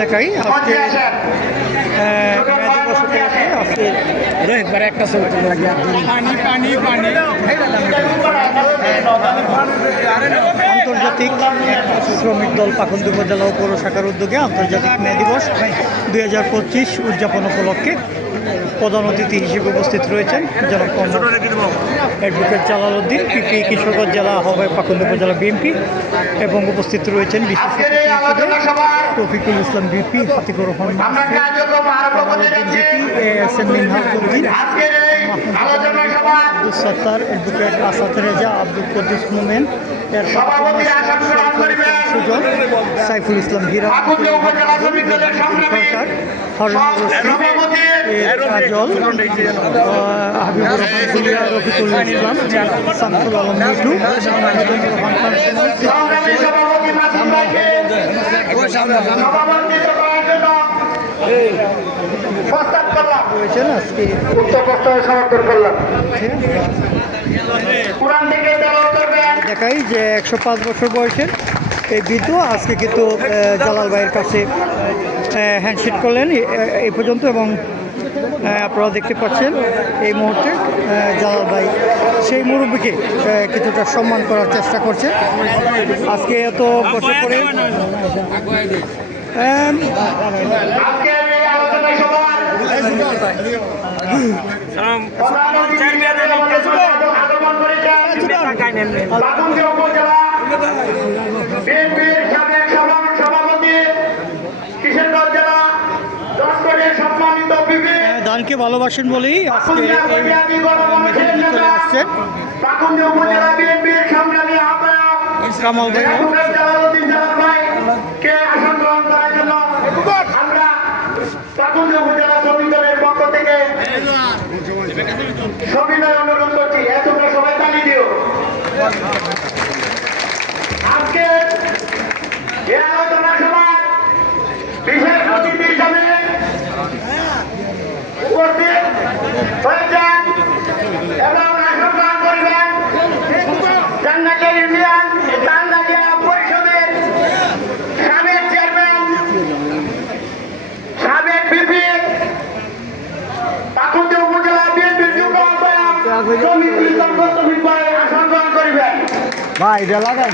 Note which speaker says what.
Speaker 1: দেখাই আজকে একবার একটা ছবি তুলে লাগে পানি পানি পানি। আন্তর্জাতিক শ্রমিক দল পাখন্দ উপজেলা ও পৌর শাখার উদ্যোগে আন্তর্জাতিক মে দিবস দুই হাজার পঁচিশ উদযাপন উপলক্ষে প্রধান অতিথি হিসেবে উপস্থিত রয়েছেন জনাব অ্যাডভোকেট জালাল উদ্দিন পিপি কিশোরগঞ্জ জেলা আহ্বায়ক পাকুন্দ উপজেলা বিএনপি এবং উপস্থিত রয়েছেন বিশেষ রফিকুল ইসলাম বিপি হাতিকুর রহমান
Speaker 2: যাচ্ছি।
Speaker 1: এস এম মিনহাজ উদ্দিন
Speaker 2: আজকের এই আলোচনা সভা।
Speaker 1: আব্দুল সত্তার অ্যাডভোকেট আসাদ রেজা আব্দুল কদ্দুস মোমেন এর। সুজন সাইফুল ইসলাম হীরা সরকার
Speaker 2: সভাপতি।
Speaker 1: কাজল হাবিবুর রহমান ভুলিয়া রফিকুল ইসলাম শামসুল আলম মিঠু রহমান দেখাই যে একশো পাঁচ বছর বয়সের এই বৃদ্ধ আজকে কিন্তু জালাল ভাইয়ের কাছে হ্যান্ডশেক করলেন এই পর্যন্ত এবং আপনারা দেখতে পাচ্ছেন এই মুহূর্তে আহ, জালাল ভাই সেই মুরব্বীকে কিছুটা সম্মান করার চেষ্টা করছে। আজকে এত বছর পরে আহ,
Speaker 2: আজকের এই আলোচনা সভার প্রধান অতিথি হিসেবে আমাদের মাঝে আগমন করেছেন বাগুন্দি উপজেলা বিএনপির সাবেক সভা- সভাপতি কিশোরগঞ্জ জেলা লস্করের সম্মানিত বিপি
Speaker 1: দানকে ভালোবাসেন বলেই আজকে
Speaker 2: বাকুন্দিয়া
Speaker 1: এই
Speaker 2: বৈরাগী গণমানুষের
Speaker 1: মিছিলটি চলে
Speaker 2: নেতা
Speaker 1: আসছে
Speaker 2: বাকুন্দি উপজেলা বিএনপির সংগ্রামী আহ্বায়ক
Speaker 1: কামাল ভাই
Speaker 2: অ্যাডভোকেট জালালউদ্দিন জালাল ভাই কে আসন গ্রহণ করার জন্য আমরা বাকুন্দি উপজেলা শ্রমিক দলের পক্ষ থেকে সবিনয় অনুরোধ করছি এতটা সবাই তালি দিও। আজকে এই আলোচনা সভায় বিশেষ অতিথি হিসাবে উপস্থিত হয়েছেন এবং আসন গ্রহণ করবেন জান্নাতের ইউনিয়ন টাঙ্গাইয়া পরিষদের সাবেক চেয়ারম্যান সাবেক বিপি পাকুন্দি উপজেলা বিএনপির যুগ্ম আহ্বায়ক শ্রমিক ইসলাম গৌতমিক ভাই
Speaker 1: এটা লাগাই